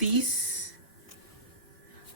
30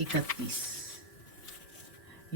31,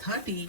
30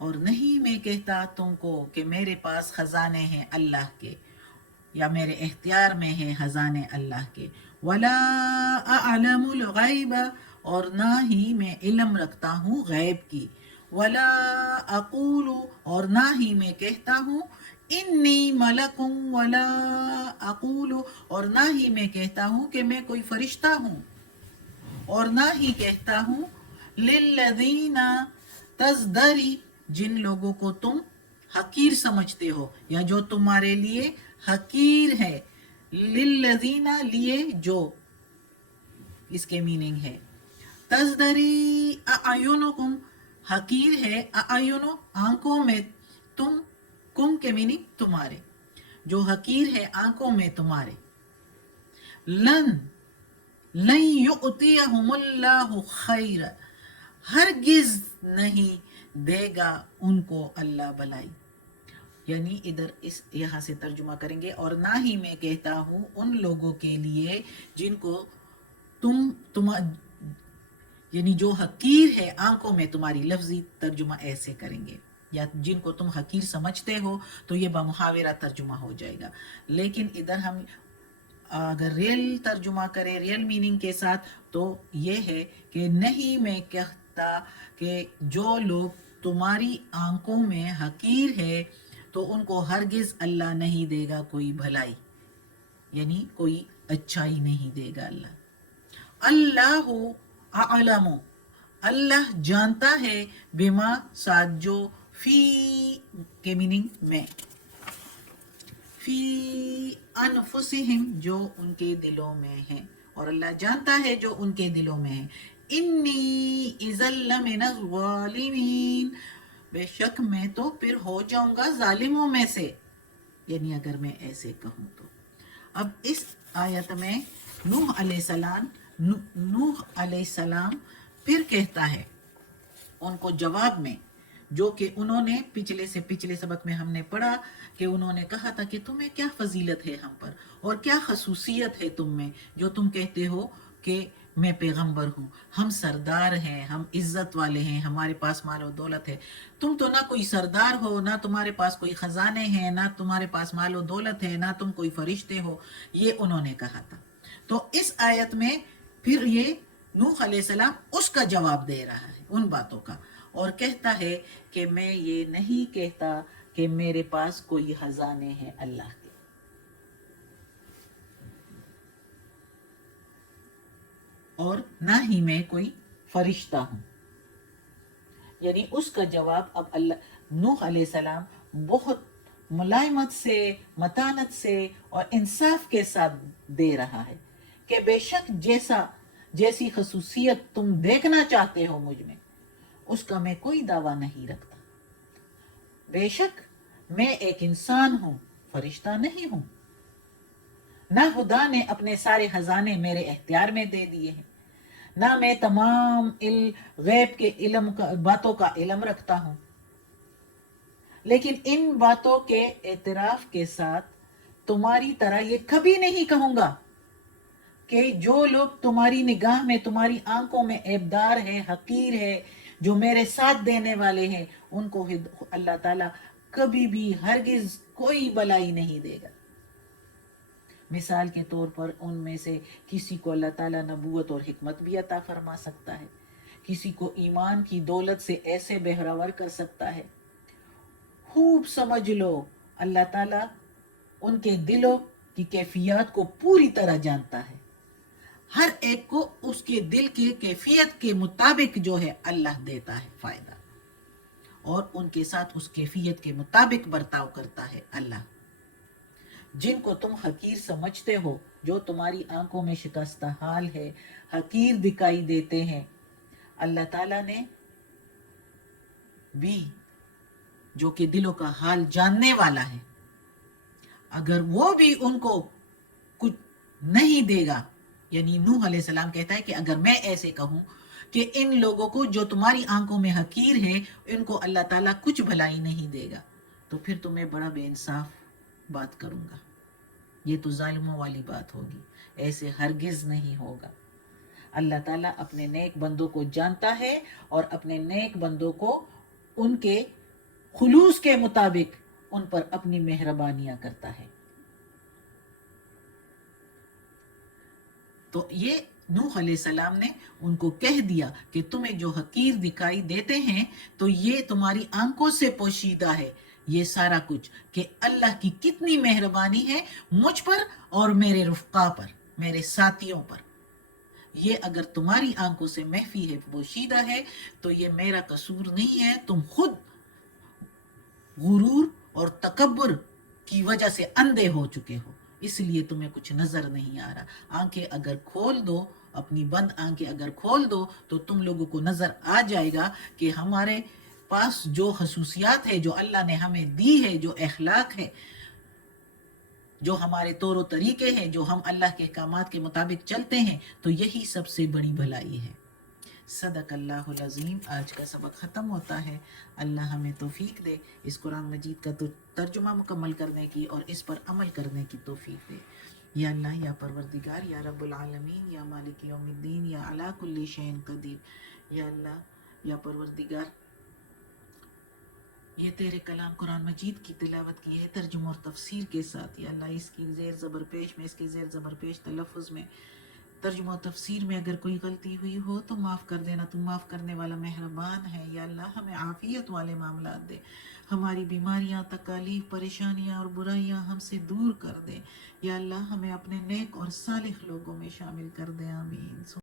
اور نہیں میں کہتا تم کو کہ میرے پاس خزانے ہیں اللہ کے یا میرے اختیار میں ہیں خزانے اللہ کے. ولا اعلم الغیب اور نہ ہی میں علم رکھتا ہوں غیب کی. ولا اقول اور نہ ہی میں کہتا ہوں انی ملکم. ولا اقول اور نہ ہی میں کہتا ہوں کہ میں کوئی فرشتہ ہوں. اور نہ ہی کہتا ہوں للذین تزدری جن لوگوں کو تم حقیر سمجھتے ہو یا جو تمہارے لیے حقیر ہے. للذین لیے جو اس کے میننگ ہے تزدری اعینکم حقیر ہے اعینو آنکھوں میں تم کم کے میننگ تمہارے جو حقیر ہے آنکھوں میں تمہارے. لن لن یؤتیہم اللہ خیر ہرگز نہیں دے گا ان کو اللہ بلائی. یعنی ادھر اس یہاں سے ترجمہ کریں گے اور نہ ہی میں کہتا ہوں ان لوگوں کے لیے جن کو تم یعنی جو حقیر ہے آنکھوں میں تمہاری. لفظی ترجمہ ایسے کریں گے یا جن کو تم حقیر سمجھتے ہو تو یہ بمحاورہ ترجمہ ہو جائے گا. لیکن ادھر ہم اگر ریل ترجمہ کریں ریل میننگ کے ساتھ تو یہ ہے کہ نہیں میں کہتا کہ جو لوگ تمہاری آنکھوں میں حقیر ہے تو ان کو ہرگز اللہ نہیں دے گا کوئی بھلائی یعنی کوئی اچھائی نہیں دے گا اللہ. اللہ اعلم اللہ جانتا ہے بما ساتھ جو فی کے میننگ میں فی انفسہم جو ان کے دلوں میں ہے اور اللہ جانتا ہے جو ان کے دلوں میں ہے. انی اذا لمن الظالمین بے شک میں تو پھر ہو جاؤں گا ظالموں میں سے یعنی اگر میں ایسے کہوں تو. اب اس آیت میں نوح علیہ السلام پھر کہتا ہے ان کو جواب میں جو کہ انہوں نے پچھلے سبق میں ہم نے پڑھا کہ انہوں نے کہا تھا کہ تمہیں کیا فضیلت ہے ہم پر اور کیا خصوصیت ہے تم میں جو تم کہتے ہو کہ میں پیغمبر ہوں, ہم سردار ہیں, ہم عزت والے ہیں, ہمارے پاس مال و دولت ہے. تم تو نہ کوئی سردار ہو, نہ تمہارے پاس کوئی خزانے ہیں, نہ تمہارے پاس مال و دولت ہے, نہ تم کوئی فرشتے ہو. یہ انہوں نے کہا تھا. تو اس آیت میں پھر یہ نوح علیہ السلام اس کا جواب دے رہا ہے ان باتوں کا اور کہتا ہے کہ میں یہ نہیں کہتا کہ میرے پاس کوئی خزانے ہیں اللہ کے اور نہ ہی میں کوئی فرشتہ ہوں. یعنی اس کا جواب اب اللہ نوح علیہ السلام بہت ملائمت سے, متانت سے اور انصاف کے ساتھ دے رہا ہے کہ بے شک جیسی خصوصیت تم دیکھنا چاہتے ہو مجھ میں اس کا میں کوئی دعویٰ نہیں رکھتا. بے شک میں ایک انسان ہوں, فرشتہ نہیں ہوں. نہ خدا نے اپنے سارے خزانے میرے اختیار میں دے دیے ہیں, نہ میں تمام غیب کے باتوں کا علم رکھتا ہوں. لیکن ان باتوں کے اعتراف کے ساتھ تمہاری طرح یہ کبھی نہیں کہوں گا کہ جو لوگ تمہاری نگاہ میں تمہاری آنکھوں میں عیبدار ہے, حقیر ہے, جو میرے ساتھ دینے والے ہیں ان کو اللہ تعالیٰ کبھی بھی ہرگز کوئی بلائی نہیں دے گا. مثال کے طور پر ان میں سے کسی کو اللہ تعالیٰ نبوت اور حکمت بھی عطا فرما سکتا ہے, کسی کو ایمان کی دولت سے ایسے بہراور کر سکتا ہے. خوب سمجھ لو اللہ تعالیٰ ان کے دلوں کی کیفیات کو پوری طرح جانتا ہے. ہر ایک کو اس کے دل کی کیفیت کے مطابق جو ہے اللہ دیتا ہے فائدہ اور ان کے ساتھ اس کیفیت کے مطابق برتاؤ کرتا ہے اللہ. جن کو تم حقیر سمجھتے ہو, جو تمہاری آنکھوں میں شکستہ حال ہے, حقیر دکھائی دیتے ہیں, اللہ تعالیٰ نے بھی جو کہ دلوں کا حال جاننے والا ہے, اگر وہ بھی ان کو کچھ نہیں دے گا. یعنی نوح علیہ السلام کہتا ہے کہ اگر میں ایسے کہوں کہ ان لوگوں کو جو تمہاری آنکھوں میں حقیر ہے ان کو اللہ تعالیٰ کچھ بھلائی نہیں دے گا تو پھر تو میں بڑا بے انصاف بات کروں گا, یہ تو ظالموں والی بات ہوگی. ایسے ہرگز نہیں ہوگا. اللہ تعالیٰ اپنے نیک بندوں کو جانتا ہے اور اپنے نیک بندوں کو ان کے خلوص کے مطابق ان پر اپنی مہربانیاں کرتا ہے. تو یہ نوح علیہ السلام نے ان کو کہہ دیا کہ تمہیں جو حقیر دکھائی دیتے ہیں تو یہ تمہاری آنکھوں سے پوشیدہ ہے یہ سارا کچھ، کہ اللہ کی کتنی مہربانی ہے مجھ پر اور میرے رفقا پر، میرے ساتھیوں پر. یہ اگر تمہاری آنکھوں سے محفی ہے، پوشیدہ ہے، تو یہ میرا قصور نہیں ہے. تم خود غرور اور تکبر کی وجہ سے اندھے ہو چکے ہو، اس لیے تمہیں کچھ نظر نہیں آ رہا. آنکھیں اگر کھول دو، اپنی بند آنکھیں اگر کھول دو تو تم لوگوں کو نظر آ جائے گا کہ ہمارے پاس جو خصوصیات ہے، جو اللہ نے ہمیں دی ہے، جو اخلاق ہے، جو ہمارے طور و طریقے ہیں، جو ہم اللہ کے احکامات کے مطابق چلتے ہیں، تو یہی سب سے بڑی بھلائی ہے. صدق اللہ العظیم. آج کا سبق ختم ہوتا ہے. اللہ ہمیں توفیق دے اس قرآن مجید کا ترجمہ مکمل کرنے کی اور اس پر عمل کرنے کی توفیق دے. یا اللہ، یا پروردگار، یا رب العالمین، یا مالک یوم الدین، یا علی کل شیء قدیر. یا اللہ، یا پروردگار، یہ تیرے کلام قرآن مجید کی تلاوت کی ہے ترجمہ اور تفسیر کے ساتھ. یا اللہ، اس کی زیر زبر پیش میں، اس کی زیر زبر پیش تلفظ میں، ترجمہ و تفسیر میں اگر کوئی غلطی ہوئی ہو تو معاف کر دینا، تم معاف کرنے والا مہربان ہے. یا اللہ، ہمیں عافیت والے معاملات دے، ہماری بیماریاں، تکالیف، پریشانیاں اور برائیاں ہم سے دور کر دے. یا اللہ، ہمیں اپنے نیک اور صالح لوگوں میں شامل کر دے. آمین.